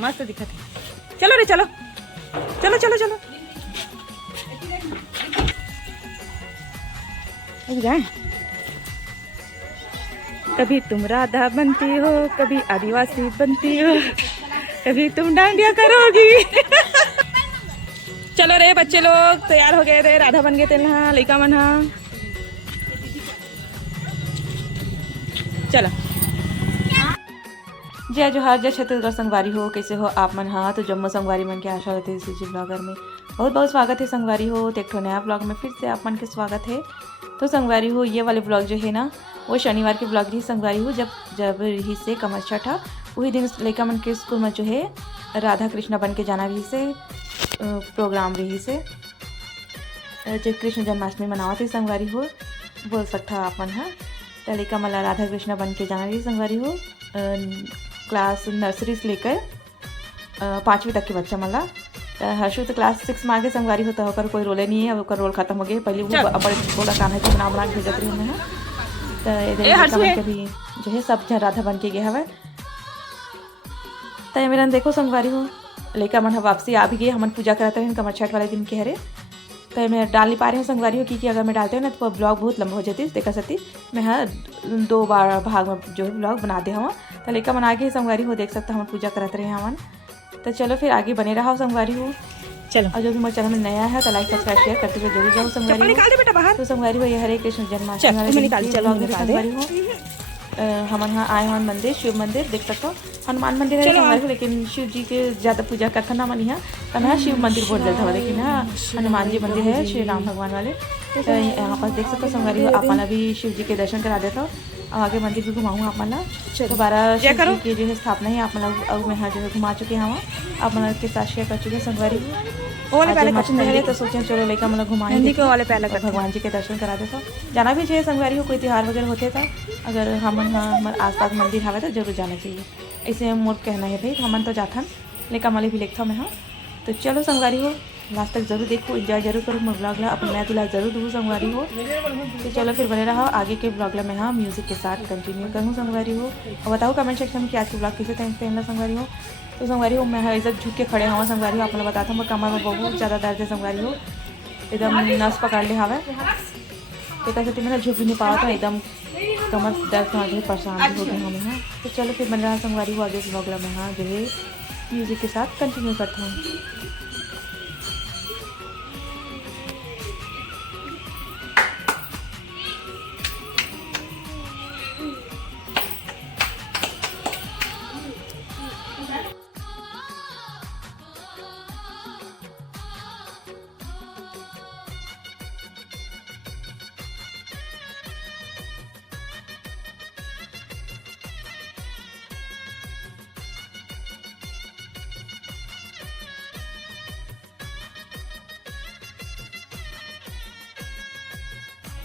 मस्त दिखत है। चलो रे चलो चलो चलो चलो जाए। कभी तुम राधा बनती हो, कभी आदिवासी बनती हो, कभी तुम डांडिया करोगी। चलो रे बच्चे लोग तैयार हो गए थे, राधा बन गए थे ना लड़का मन। चलो जय जोहार, जय छत्तीसगढ़ संगवारी हो। कैसे हो आप मन? हाँ तो जम्मू संगवारी मन के आशा रहती है इसी ब्लॉगर में बहुत बहुत स्वागत है संगवारी हो। तो एक नया ब्लॉग में फिर से आप मन के स्वागत है। तो संगवारी हो ये वाले ब्लॉग जो है ना वो शनिवार के ब्लॉग ही संगवारी हो, जब रही से कमर छठा वही दिन लड़का मन के स्कूल में जो है राधा कृष्णा बन के जाना रही से प्रोग्राम रही से जो कृष्ण जन्माष्टमी मनावत है संगवारी हो बोल सकता आप मन। हाँ तो लड़का मला राधा कृष्णा बन के जाना रही संगवारी हो। क्लास नर्सरी से लेकर 5वीं तक के बच्चा मला। हर्षु तो क्लास 6 में आगे संगवारी होता होकर कोई रोले नहीं है, अब रोल खत्म हो गया। पहले वो बड़े थोड़ा कान्हा जी बना के भेजत रही हूँ। तो कभी जो है सब राधा बन के गया हवा। तो मेरा देखो संगवारी हो लड़का मन वापसी आ भी गए, हमन पूजा कराते हैं कमर छठ वाले दिन के हरे। तो मैं डाल नहीं पा रही हूँ संगवारी हो क्योंकि अगर मैं डालते हूँ ना तो ब्लॉग बहुत लंबा हो जाती है। देखा सकती मैं हाँ 2 बार भाग में जो है ब्लॉग बना दे हूँ। तो लड़का मन आगे संगवारी हो देख सकता हम पूजा कराते रहे हमन। तो चलो फिर आगे बने रहा संगवारी हो। चलो और जो भी मेरे चैनल में नया है तो लाइक सब्सक्राइब शेयर करते हुए जरूर जाओ संगवारी हो। तो संगवारी हो ये हरे कृष्ण जन्माष्टमी हो हमन यहाँ आए हन मंदिर शिव मंदिर देख सकते हो। हनुमान मंदिर है संगवारी हो, लेकिन शिव जी के ज़्यादा पूजा करते ना मन यहाँ तो ना शिव मंदिर बोल देता था, लेकिन हाँ हनुमान जी मंदिर है श्री राम भगवान वाले। तो यहाँ पर देख सकते हो संगवारी हो अपना भी शिव जी के दर्शन करा देता हूँ और आगे मंदिर भी घुमाऊँगा अपना। दोबारा शिव जी की जो है स्थापना है अपना अब मैं यहाँ जो है घुमा चुके हैं अपना के साथ शेयर कर चुके हैं संगवारी हो। तो सोचे चलो लेकर मतलब घुमाएंगे वाले पहले भगवान जी के दर्शन करा देता जाना भी चाहिए संगवारी हो। कोई त्योहार वगैरह होते था अगर हम हमारे आसपास मंदिर हवा तो जरूर जाना चाहिए, ऐसे मोर कहना है भाई। हमन तो जाथन लेकर माले भी लिखता मैं। हाँ तो चलो संगवारी हो लास्ट तक जरूर देखो, एंजॉय जरूर करो। मैं ब्लॉग ला अपना नया दिला जरूर दूँ संगवारी हो। तो चलो फिर बने रहा आगे के ब्लॉग ला मैं हाँ म्यूजिक के साथ कंटिन्यू करूँ संगवारी हो। और बताओ कमेंट सेक्शन में कि आज के ब्लॉग कैसे पहनला संगवारी हो। तो संगवारी हो मैं ऐसा झुक के खड़े हुआ संगवारी हो अपना बताता हूँ कमर में बहुत ज़्यादा दर्द है संगवारी हो, एकदम नस पकड़ ले हवा। तो कैसे मैं झुक भी नहीं पाया था, एकदम कमर दर्द में परेशान हो गए हमें। हाँ तो चलो फिर बन रहा संगवारी हो आगे ब्लॉग ला मैं हाँ जो है म्यूज़िक के साथ कंटिन्यू करता हूँ।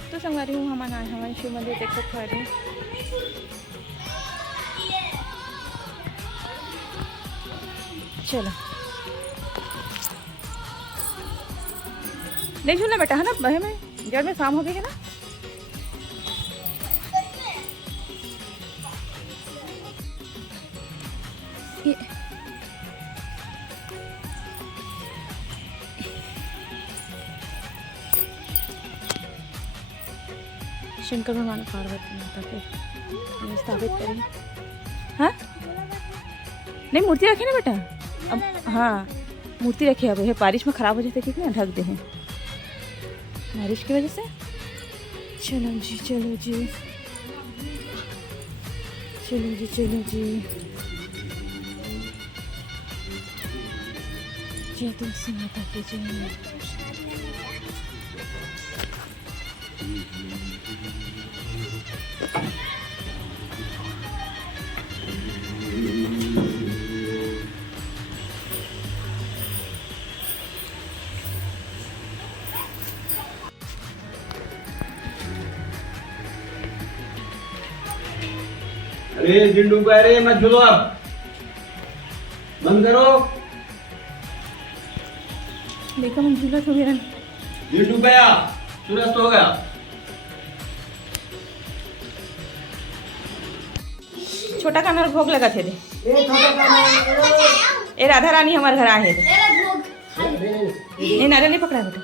तो संगवारी हूँ हम आए हमारे शिव मंदिर देख सकते हैं। चलो नहीं झूलना बेटा है ना बहे में जड़ में शाम हो गई है ना। शंकर भगवान पार्वती माता के स्थापित करें। हाँ नहीं मूर्ति रखी ना बेटा अब। हाँ मूर्ति रखी अब है बारिश में ख़राब हो जाते ठीक ना ढक दे हैं बारिश की वजह से। चलो जी चलो जी चलो जी चलो जी जय तुलसी माता की जय। अरे जिंडू अरे मत झूलो अब बंद करो। देखो हम झूला तो गया जिंडू गया सूरज हो गया। छोटा कान्हा भोग लगा थे दे। ये राधा रानी हमारे घर आए थे। ये भोग ये नारियल नहीं पकड़ा बेटा।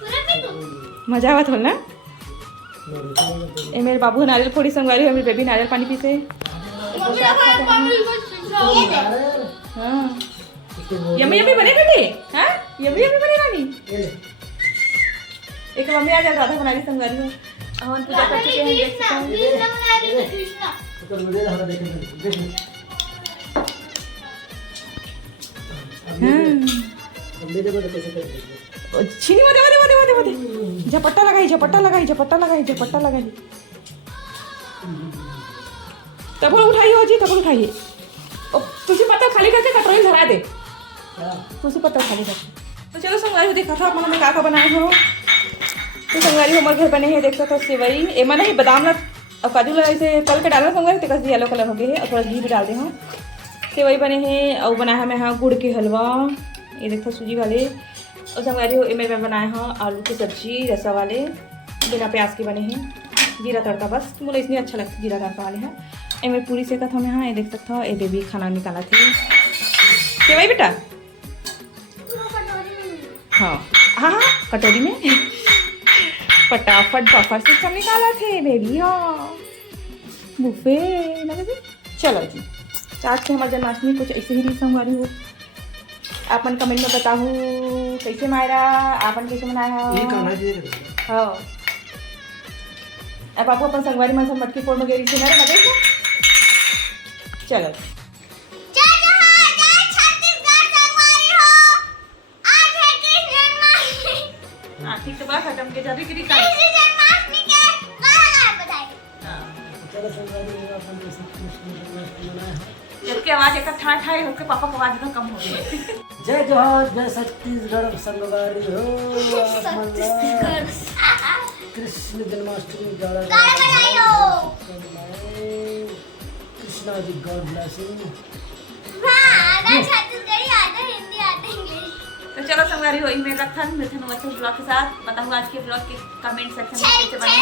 पूरा भी तो मजा आवत हो ना। ये मेरे बाबू नारियल फोड़ी संगवारी है, मेरी बेबी नारियल पानी पीसे। मम्मी का पानी को ये दे हाँ यम्मी यम्मी बने बेटे। हाँ यम्मी यम्मी बने रानी। एक मम्मी आज राधा बनाई संगवारी हो। हम पूजा कर चुके हैं, देख सकते हैं। कृष्णा बना रही है कृष्णा छीनी मत झपट्टा लगाई झपट्टा लगाई झपट्टा लगाई झपट्टा लगाई। तब उठाइए हो जी, तब उठाइए। तुझे पत्ता खाली करके कटोरी धरा दे। तुझे पत्ता खाली कर। तो चलो संगवारी हो, देखा था अपना का बनाए हो। तो संगवारी हो हमारे घर बने हैं, देख सकते हो सेवई एमा नहीं बादाम और काजू ऐसे तल के डालना संगवारी, तो कैसे येलो कलर हो गए है और थोड़ा घी भी डाल दे। हाँ सेवई बने हैं और बनाया है मैं हाँ गुड़ के हलवा, ये देखो सूजी वाले। और संगवारी हो मैं बनाए हाँ आलू की सब्जी रसा वाले बिना प्याज के बने हैं, जीरा तड़का बस मुझे इसलिए अच्छा लगता है जीरा तड़का वाले हैं। ये मैं पूरी सेका था मैं हाँ, ये देख सकता हूँ। ये बेबी खाना निकाला थी सेवई बेटा। हाँ हाँ हाँ कटोरी में फटाफट बफर सिस्टम निकाला थे बेबी। हाँ बुफे लगे। चलो जी आज से हमारी जन्माष्टमी कुछ ऐसे ही रही संगवारी हो। आपन कमेंट में बताओ कैसे मायरा आपन कैसे मनाया हो। हाँ अब आपको अपन संगवारी मन सब मटकी फोड़ में गेरी से ना देखो। चलो ठीक तो बात खत्म के जाबी गिरी का। जबकि आवाज एक ठाई ठाई होकर पापा की आवाज एकदम कम हो गई। जय जोहार जय छत्तीसगढ़ संगवारी हो। Krishna Janmashtami Krishna ji God bless you. तो चलो संगवारी हो मैं रखन मिलते हैं अच्छे ब्लॉग के साथ। बताओ आज के ब्लॉग के कमेंट सेक्शन में कैसे बने हैं।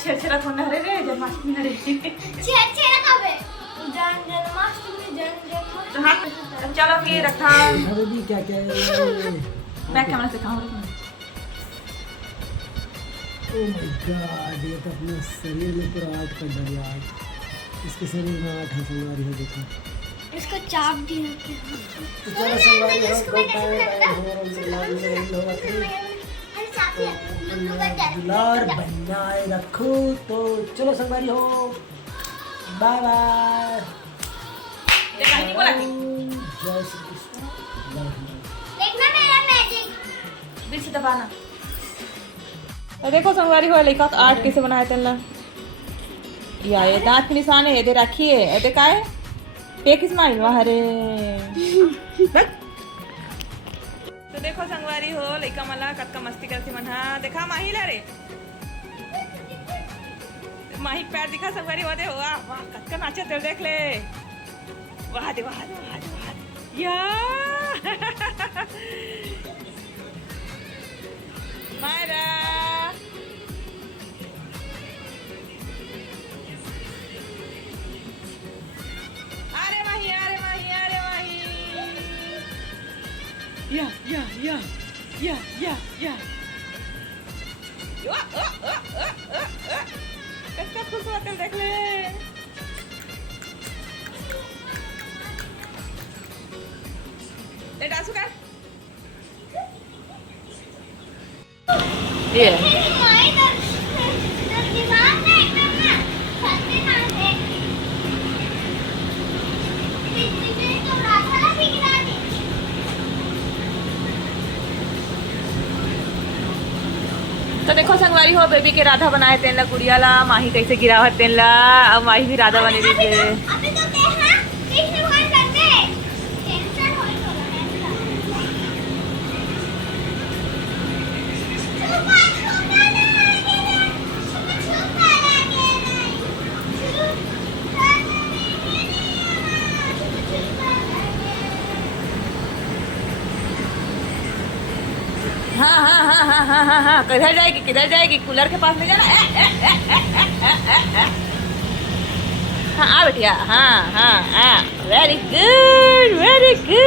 छेड़ा कौन हरे रे जन्माष्टमी हरे तो हाँ तो चलो फिर रखन दीदी क्या क्या बैक कैमरा से कहाँ ओह माय गॉड ये तो अपने शरीर में पूरा आर्ट कर दिया आज। इसके शरीर में आर्ट है संगवारी हो देखो। इसको चाप दिया तो चलो संगवारी हो दुलार बनाए रखो। तो चलो संगवारी हो बाय बाय। जय श्री कृष्ण। देखना मेरा मैजिक बीच से दबाना। तो देखो संगवारी हो लड़का आर्ट कैसे बनाया तेला। या ये दांत के निशान है, ये रखिए ये का है फेक स्माइल हरे। तो देखो संगवारी हो लड़का मला कतका मस्ती करती मन। हाँ देखा माही ला रे माही पैर दिखा संगवारी हो दे। वाह वाह कतका नाचे तेल देख ले। वाह दे वाह दे वाह दे वाह दे या मायरा अरे माही अरे माही अरे माही या या या या या या कितना खुश होते देख ले। ले डांस कर ये तो देखो संगवारी हो बेबी के राधा बनाए तेन ला गुड़िया ला माही कैसे गिरावत तेन ला। अब माही भी राधा बने दी थे। अभी तो देखना कृष्ण भगवान करते हैं टेंशन होई तो हाँ हाँ हाँ हाँ हाँ हाँ हाँ किधर जाएगी कूलर के पास नहीं जाना। हाँ आ बेटिया हाँ हाँ हाँ वेरी गुड वेरी गुड